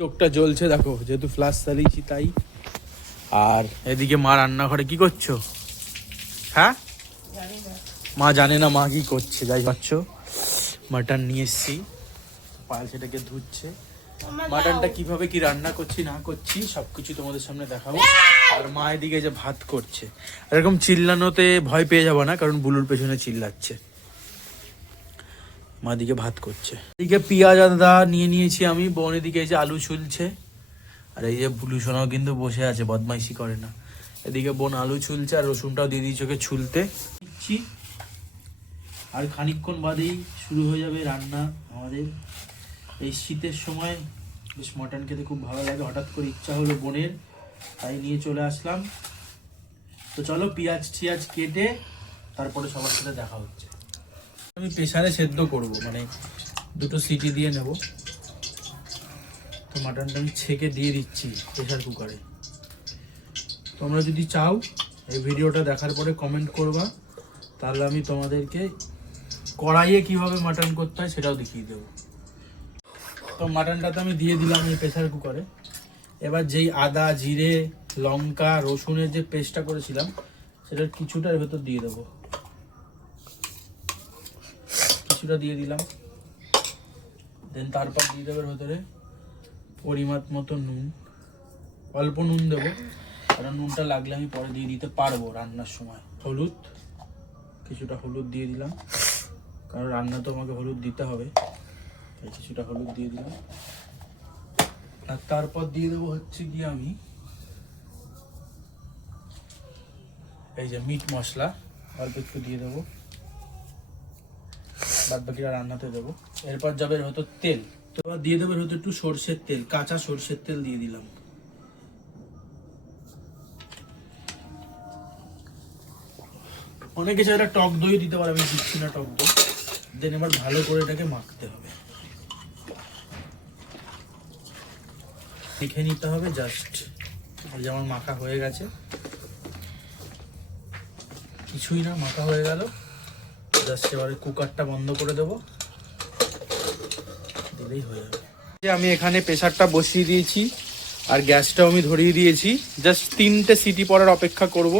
চোখটা জ্বলছে দেখো যেহেতু ফ্লাশ চালিয়েছি তাই। আর এদিকে মা রান্নাঘরে কি করছ? হ্যাঁ? মা জানে না মা কি করছে যাই পাচ্ছ মাটন নিয়ে এসছি। পাল সেটাকে ধুচ্ছে। মাটনটা কীভাবে কি রান্না করছি না করছি সব সবকিছু তোমাদের সামনে দেখাবো। আর মা এদিকে যে ভাত করছে। এরকম চিল্লানোতে ভয় পেয়ে যাব না কারণ বুলুর পেছনে চিল্লাচ্ছে। মা দিকে ভাত করছে। এদিকে পেঁয়াজ আদা নিয়ে নিয়েছি আমি বোন এদিকে এই যে আলু ছুলছে। আর এই যে বুলু সোনাও কিন্তু বসে আছে, বদমাইশি করে না। এদিকে বোন আলু ছুলছে আর রসুনটাও দিয়ে দিয়েছে ওকে ছুলতে। আর খানিকক্ষণ বাদেই শুরু হয়ে যাবে রান্না আমাদের। এই শীতের সময় বেশ মটন খেতে খুব ভালো লাগে, হঠাৎ করে ইচ্ছা হলো বোনের, তাই নিয়ে চলে আসলাম। তো চলো পেঁয়াজ টিয়াজ কেটে তারপরে সবার সাথে দেখা হচ্ছে। আমি প্রেসারে সেদ্ধ করব মানে দুটো সিটি দিয়ে নেব। তো মাটনটা আমি ছেঁকে দিয়ে দিচ্ছি প্রেসার কুকারে। তোমরা যদি চাও, এই ভিডিওটা দেখার পরে কমেন্ট করবা, তাহলে আমি তোমাদেরকে কড়াইয়ে কীভাবে মাটন করতে হয় সেটাও দেখিয়ে দেবো। তো মাটনটা তো আমি দিয়ে দিলাম এই প্রেসার কুকারে। এবার যেই আদা, জিরে, লঙ্কা, রসুনের যে পেস্টটা করেছিলাম, সেটার কিছুটা এর ভেতর দিয়ে দেবো। কিছুটা দিয়ে দিলাম। দেন তারপর দিয়ে দেবো এর ভেতরে পরিমাপ মতো নুন। অল্প নুন দেবো, কারণ নুনটা লাগলে আমি পরে দিয়ে দিতে পারব রান্নার সময়। হলুদ, কিছুটা হলুদ দিয়ে দিলাম। কারণ রান্না তো আমাকে হলুদ দিতে হবে, তাই কিছুটা হলুদ দিয়ে দিলাম। আর তারপর দিয়ে দেবো হচ্ছে কি আমি এই যে মিট মশলা, অল্প একটু দিয়ে দেবো। বাদ বাকিটা রান্নাতে দেবো। এরপর যাবে হয়তো তেল। তো দিয়ে দেবো হয়তো একটু সর্ষের তেল, কাঁচা সর্ষের তেল দিয়ে দিলাম। অনেকে চাইলে টক দই দিতে পারে, আমি দিচ্ছি না টক দই। দেন এবার ভালো করে এটাকে মাখতে হবে। মেখে নিতে হবে জাস্ট। যেমন মাখা হয়ে গেছে। কিছুই না, মাখা হয়ে গেল। জাস্ট এবারে কুকারটা বন্ধ করে দেবো। দিলেই হয়ে যাবে। আমি এখানে প্রেসারটা বসিয়ে দিয়েছি, আর গ্যাসটাও আমি ধরিয়ে দিয়েছি। জাস্ট তিনটে সিটি পড়ার অপেক্ষা করব,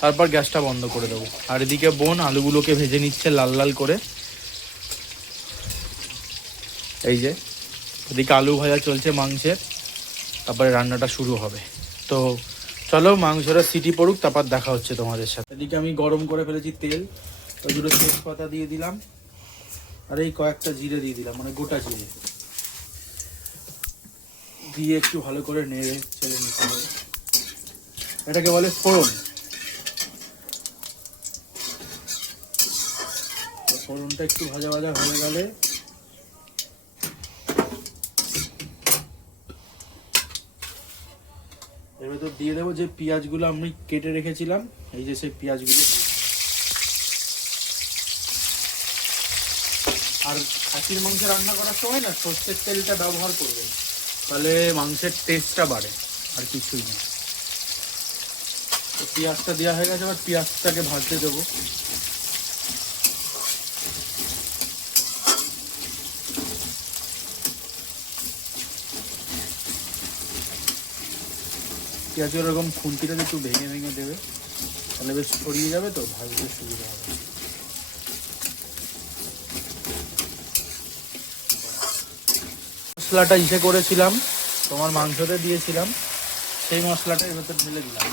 তারপর গ্যাসটা বন্ধ করে দেবো। আর এদিকে বোন আলুগুলোকে ভেজে নিচ্ছে লাল লাল করে। এই যে, এদিকে আলু ভাজা চলছে মাংসের, তারপরে রান্নাটা শুরু হবে। তো চলো মাংসটা সিটি পড়ুক, তারপর দেখা হচ্ছে তোমাদের সাথে। এদিকে আমি গরম করে ফেলেছি তেল। দুটো তেজপাতা দিয়ে দিলাম। আর এই কয়েকটা জিরে দিয়ে দিলাম মানে গোটা জিরে। দিয়ে একটু ভালো করে নেড়ে চলে নিতে হবে। এটাকে বলে ফোড়ন। ফোড়নটা একটু ভাজা ভাজা হয়ে গেলে এর ভেতর দিয়ে দেবো যে পেঁয়াজগুলো আমি কেটে রেখেছিলাম, এই যে সেই পেঁয়াজগুলো দিয়ে দেবো। আর খাসির মাংস রান্না করার সময় না সর্ষের তেলটা ব্যবহার করবেন। তাহলে মাংসের টেস্টটা বাড়ে, আর কিছুই না। পেঁয়াজটা দেওয়া হয়ে গেছে, এবার পেঁয়াজটাকে ভাজতে দেবো। পেঁয়াজ এরকম খুন্তিটাতে একটু ভেঙে ভেঙে দেবে, তাহলে বেশ ছড়িয়ে যাবে তো, ভাজতে সুবিধা হবে। মশলাটা ইসে করেছিলাম, তোমার মাংসতে দিয়েছিলাম, সেই মশলাটা এর ভেতর ঢেলে দিলাম।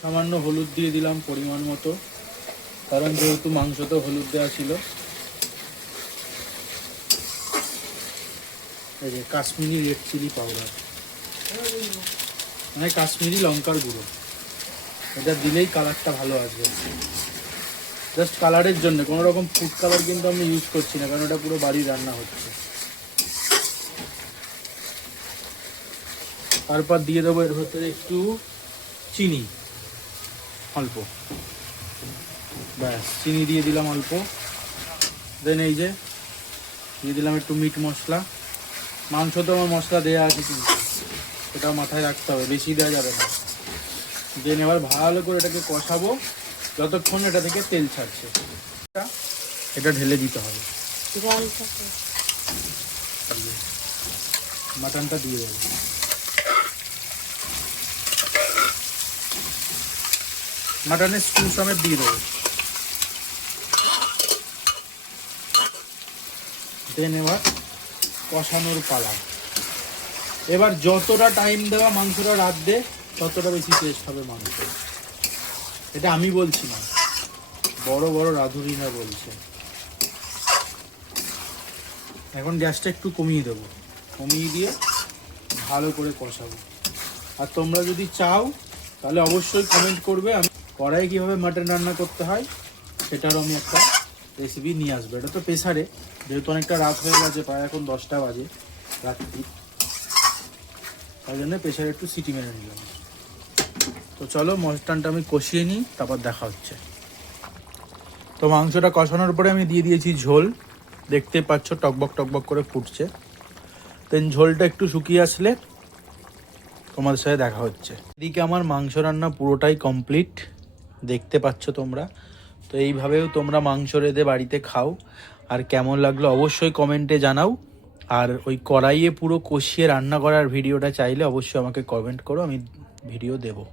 সামান্য হলুদ দিয়ে দিলাম পরিমাণ মতো, কারণ যেহেতু মাংসতে হলুদ দেওয়া ছিল। এই যে কাশ্মীরি রেড চিলি পাউডার মানে কাশ্মীরি লঙ্কার গুঁড়ো। এটা দিলেই কালারটা ভালো আসবে। জাস্ট কালারের জন্য, কোনো রকম ফুড কালার কিন্তু আমি ইউজ করছি না, কারণ এটা পুরো বাড়ি রান্না হচ্ছে। তারপর দিয়ে দেবো এর ভেতরে একটু চিনি, অল্প। ব্যাস, চিনি দিয়ে দিলাম অল্প। দেন এই যে, দিয়ে দিলাম একটু মিট মশলা। মাংস তো আমার মশলা দেওয়া আছে কিন্তু, সেটাও মাথায় রাখতে হবে, বেশি দেওয়া যাবে না। দেন এবার ভালো করে এটাকে কষাবো, যতক্ষণ এটা থেকে তেল ছাড়ছে। এটা- ঢেলে দিতে হবে। মাটনটা দিয়ে দেবো। মাটনের স্টু সমেত দিয়ে দেবো। দেন এবার কষানোর পালা। এবার যতটা টাইম দেওয়া মাংসটা রাঁধবে ততটা বেশি টেস্ট হবে মাংস। এটা আমি বলছি না। বড় বড় রাঁধুনিরা বলছে। এখন গ্যাসটা একটু কমিয়ে দেবো। কমিয়ে দিয়ে ভালো করে কষাবো। আর তোমরা যদি চাও, তাহলে অবশ্যই কমেন্ট করবে। আমি কড়াই কীভাবে মাটন রান্না করতে হয়, সেটারও আমি একটা রেসিপি নিয়ে আসব। এটা তো প্রেসারে। যেহেতু অনেকটা রাত হয়ে গেছে, প্রায় এখন দশটা বাজে রাত্রি। তাই জন্য প্রেসারে একটু সিটি মেরে নিলাম। তো চলো মটনটা আমি কষিয়ে নিই, তারপর দেখা হচ্ছে। তো মাংসটা কষানোর পরে আমি দিয়ে দিয়েছি ঝোল। দেখতে পাচ্ছ টকবক টকবক করে ফুটছে। দেন ঝোলটা একটু শুকিয়ে আসলে তোমাদের সাথে দেখা হচ্ছে। এদিকে আমার মাংস রান্না পুরোটাই কমপ্লিট। দেখতে পাচ্ছ তোমরা। তো এইভাবেও তোমরা মাংস রেঁধে বাড়িতে খাও। আর কেমন লাগল অবশ্যই কমেন্টে জানাও। আর ওই কড়াইয়ে পুরো কষিয়ে রান্না করার ভিডিওটা চাইলে অবশ্যই আমাকে কমেন্ট করো, আমি ভিডিও দেবো।